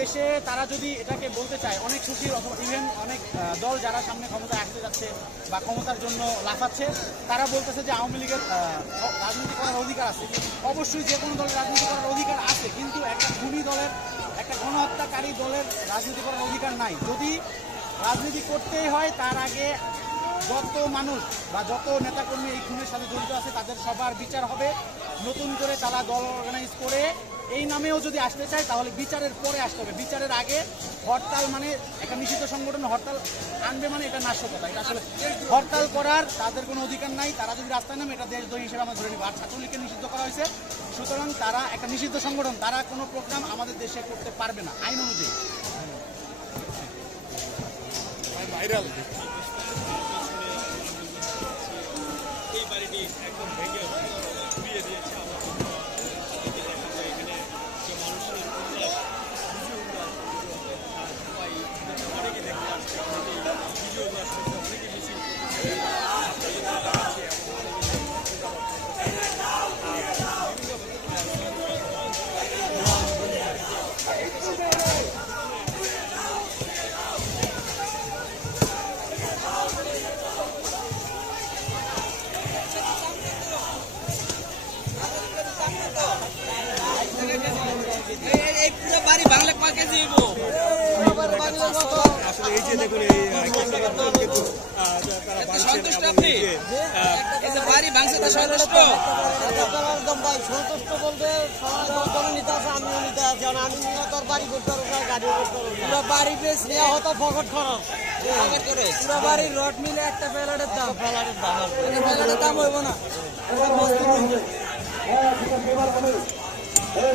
দেশে তারা যদি এটাকে বলতে চায় অনেক খুশির, ইভেন অনেক দল যারা সামনে ক্ষমতায় আসতে যাচ্ছে বা ক্ষমতার জন্য লাফাচ্ছে, তারা বলতেছে যে আওয়ামী লীগের রাজনীতি করার অধিকার আছে। অবশ্যই যে কোনো দলের রাজনীতি করার অধিকার আছে, কিন্তু একটা খুনি দলের, একটা গণহত্যাকারী দলের রাজনীতি করার অধিকার নাই। যদি রাজনীতি করতেই হয় তার আগে যত মানুষ বা যত নেতাকর্মী এই খুনের সাথে জড়িত আছে তাদের সবার বিচার হবে। নতুন করে তারা দল অর্গানাইজ করে এই নামেও যদি আসতে চায় তাহলে বিচারের পরে আসতে হবে। বিচারের আগে হরতাল মানে একটা নিষিদ্ধ সংগঠন হরতাল আনবে মানে এটা নাশকতা। এটা আসলে হরতাল করার তাদের কোনো অধিকার নাই। তারা যদি রাস্তায় নামে এটা দেশদ্রোহী হিসেবে আমরা ধরে নিব। আর ছাত্রলীগকে নিষিদ্ধ করা হয়েছে, সুতরাং তারা একটা নিষিদ্ধ সংগঠন, তারা কোনো প্রোগ্রাম আমাদের দেশে করতে পারবে না আইন অনুযায়ী। ভাইরাল এই বাড়িটি একদম ভেঙে উড়িয়ে দিয়েছে। এখানে যে মানুষের উল্লাস, সবাই অনেকে দেখতে আসছে, ভিডিওগুলো আসছে, অনেকে মিছিল বাড়ি বাংলা পাকে যাইব। আসলে এই যে দেখুন সন্তুষ্ট, আপনি বাড়ি ভাঙছে সন্তুষ্ট? একদম ভাই সন্তুষ্ট বলতে নিতে আছে, আমিও নিতে আছি। আমি নিয়ে তোর বাড়ি করতে পারবো না, গাড়িও করতে পারবো না। বাড়ি বেশ নেওয়া হতো ফকট খরচ করে। পুরো বাড়ির রড মিলে একটা ফ্ল্যাটের দাম, ফ্ল্যাটের দাম হইব না। Hey,